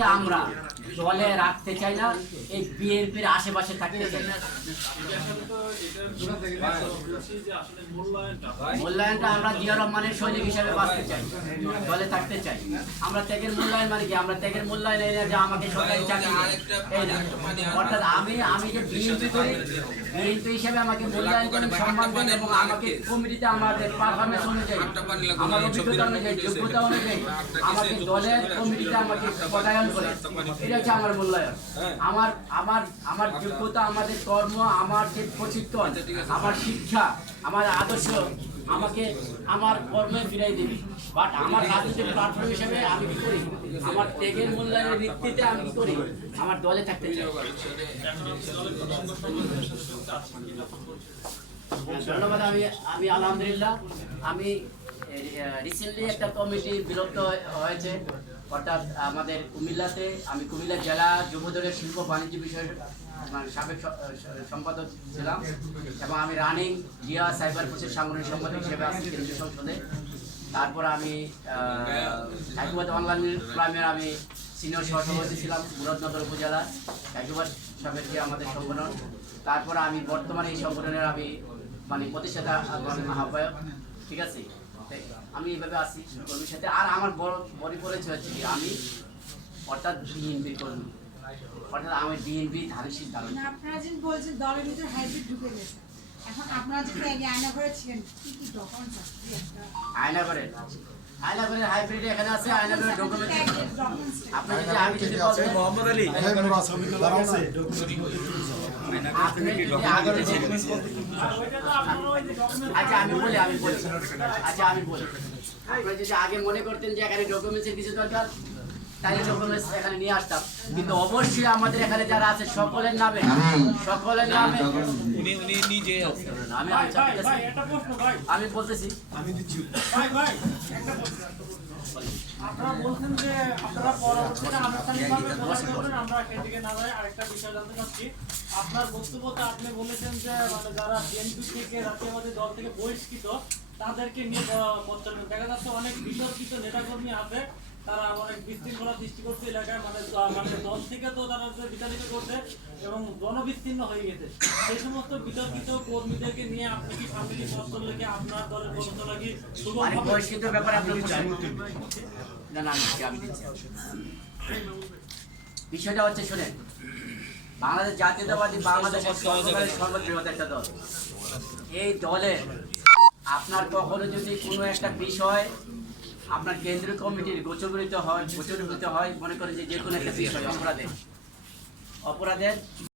কাউকে আমরা দলে রাখতে চাই না, এই বিএনপির আশেপাশে থাকতে চাই না। মূল্যায়নটা আমরা জিয়া রহমানের সৈনিক হিসেবে বাঁচতে চাই, দলে থাকতে চাই। আমরা ত্যাগের মূল্যায়ন মানে কি? আমরা ত্যাগের মূল্যায়ন এই না যে আমাকে সরকারি চাকরি এই না, অর্থাৎ আমি যে বিএনপি করি, বিএনপি হিসেবে আমাকে মূল্যায়ন করেন, সম্মান দেন এবং আমাকে কমিটিতে আমাদের পারফরমেন্স অনুযায়ী, আমার অভিজ্ঞতা অনুযায়ী, যোগ্যতা অনুযায়ী আমাকে দলের কমিটিতে আমাকে পদায়ন করে, এটা হচ্ছে আমার মূল্যায়ন। আমার আমার আমার যোগ্যতা, আমাদের কর্ম, আমার যে প্রশিক্ষণ, আমার শিক্ষা, আমার আদর্শ আমাকে আমার কর্মে ফিরাই দিবে। বাট আমার রাজনৈতিক প্ল্যাটফর্ম হিসেবে আমি কি করি? আমার ত্যাগের মূল্যায়নের ভিত্তিতে আমি কি করি? আমার দলে থাকতে চাই। ধন্যবাদ। আমি আলহামদুলিল্লাহ আমি রিসেন্টলি একটা কমিটি বিলুপ্ত হয়েছে, অর্থাৎ আমাদের কুমিল্লাতে আমি কুমিল্লা জেলা যুবদলের শিল্প বাণিজ্য বিষয়ের সাবেক সম্পাদক ছিলাম এবং আমি রানিং জিয়া সাইবার ফোর্সের সাংগঠনিক সম্পাদক হিসেবে আছি কেন্দ্রীয় সংসদে। তারপর আমি একবার অনলাইন ক্লাবের আমি সিনিয়র সহসভাপতি ছিলাম মুরাদনগর উপজেলা একবার সাবেক যে আমাদের সংগঠন। তারপর আমি বর্তমানে এই সংগঠনের আমি মানে প্রতিষ্ঠাতা আহ্বায়ক, ঠিক আছে। আমি এইভাবে আছি কর্মীর সাথে। আর আমার বড় পরিচয় হচ্ছে কি, আমি অর্থাৎ বিএনপি কর্মী, অর্থাৎ আমি বিএনপি ধানের সিদ্ধান্ত। আপনারা যে বলছেন দলের ভিতরে হাইব্রিড ঢুকে গেছে, এখন আপনারা যে আগে আয়না করে ছিলেন কি কি ডকুমেন্টস আছে? আয়না করে হাইব্রিড এখানে আছে, আয়না করে ডকুমেন্ট আপনি যদি আমি যদি মোহাম্মদ আলী আচ্ছা আমি বলি আপনি যদি আগে মনে করতেন যে এখানে ডকুমেন্টসের কিছু দরকার, তাহলে ডকুমেন্টস এখানে নিয়ে আসতাম। কিন্তু অবশ্যই আমাদের এখানে যারা আছে সকলের নামে উনি নিজে আমি বলতেছি। আপনারা বলছেন যে আপনারা পরবর্তীতে আনুষ্ঠানিকভাবে প্রকাশ করবেন, আমরা সেদিকে না যাই। আরেকটা বিষয় জানতে চাচ্ছি, আপনার বক্তব্যতে আপনি বলেছেন যে মানে যারা বিএনপি থেকে জাতীয়বাদী দল থেকে বহিষ্কৃত তাদেরকে নিয়ে পরিচালনা দেখা যাচ্ছে অনেক বিতর্কিত নেতাকর্মী আছে, তারা অনেক বিশৃঙ্খলা সৃষ্টি করছে এলাকায়, মানে দল থেকে তো তারা বিতাড়িত করছে এবং জনবিচ্ছিন্ন হয়ে গেছে। সেই সমস্ত বিতর্কিত কর্মীদেরকে নিয়ে আপনি কি সামনে পত্র লিখে আপনার দলের পরিচালনা কি বিষয়টা হচ্ছে শুনেন, বাংলাদেশ জাতীয়তাবাদী বাংলাদেশ সর্ববৃহৎ একটা দল। এই দলে আপনার কখনো যদি কোনো একটা বিষয় আপনার কেন্দ্রীয় কমিটির গোচরিত হয় মনে করেন যে কোনো একটা বিষয় অপরাধের